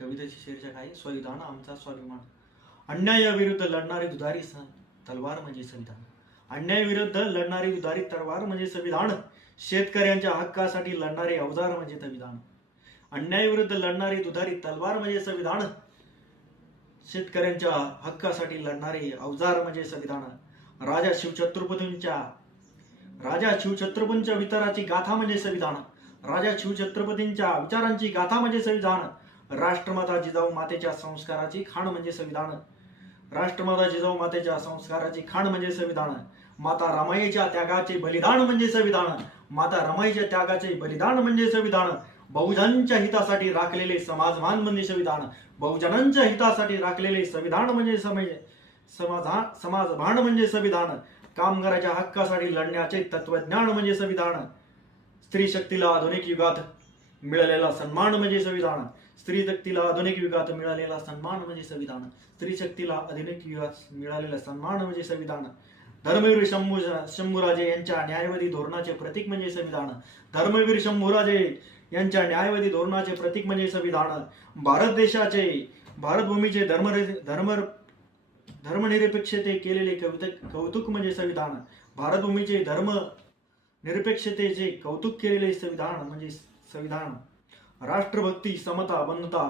कवितेची शीर्षक आहे संविधान आमचा स्वाभिमान. अन्यायाविरुद्ध लढणारी दुधारी तलवार म्हणजे संविधान. अन्यायाविरुद्ध लढणारी दुधारी तलवार म्हणजे संविधान. शेतकऱ्यांच्या हक्कासाठी लढणारे अवजार म्हणजे संविधान. अन्यायाविरुद्ध लढणारी दुधारी तलवार म्हणजे संविधान. शेतकऱ्यांच्या हक्कासाठी लढणारे अवजार म्हणजे संविधान. राजा शिवछत्रपतींच्या विचाराची गाथा म्हणजे संविधान. राजा शिवछत्रपतींच्या विचारांची गाथा म्हणजे संविधान. राष्ट्रमाता जिजाऊ मातेच्या संस्काराची खाण म्हणजे संविधान. राष्ट्रमाता जिजाऊ मातेच्या संस्काराची खाण म्हणजे संविधान. माता रमाईच्या त्यागाचे बलिदान म्हणजे संविधान. माता रमाईच्या त्यागाचे बलिदान म्हणजे संविधान. बहुजनांच्या हितासाठी राखलेले समाजभान म्हणजे संविधान. बहुजनांच्या हितासाठी राखलेले संविधान म्हणजे समाजभान म्हणजे संविधान. कामगाराच्या हक्कासाठी लढण्याचे तत्वज्ञान म्हणजे संविधान. स्त्री शक्तीला आधुनिक युगात मिळालेला सन्मान म्हणजे संविधान. स्त्री शक्तीला आधुनिक युगात मिळालेला सन्मान म्हणजे संविधान. स्त्री शक्तीला आधुनिक युगात मिळालेला सन्मान म्हणजे संविधान. धर्मवीर शंभूराजे यांच्या न्यायवादी धोरणाचे प्रतीक म्हणजे संविधान. धर्मवीर शंभूराजे यांच्या न्यायवादी धोरणाचे प्रतीक म्हणजे संविधान. भारतभूमीचे धर्मनिरपेक्षते केलेले कौतुक म्हणजे संविधान. भारतभूमीचे धर्मनिरपेक्षतेचे कौतुक केलेले संविधान म्हणजे संविधान. राष्ट्रभक्ती, समता, बंधुता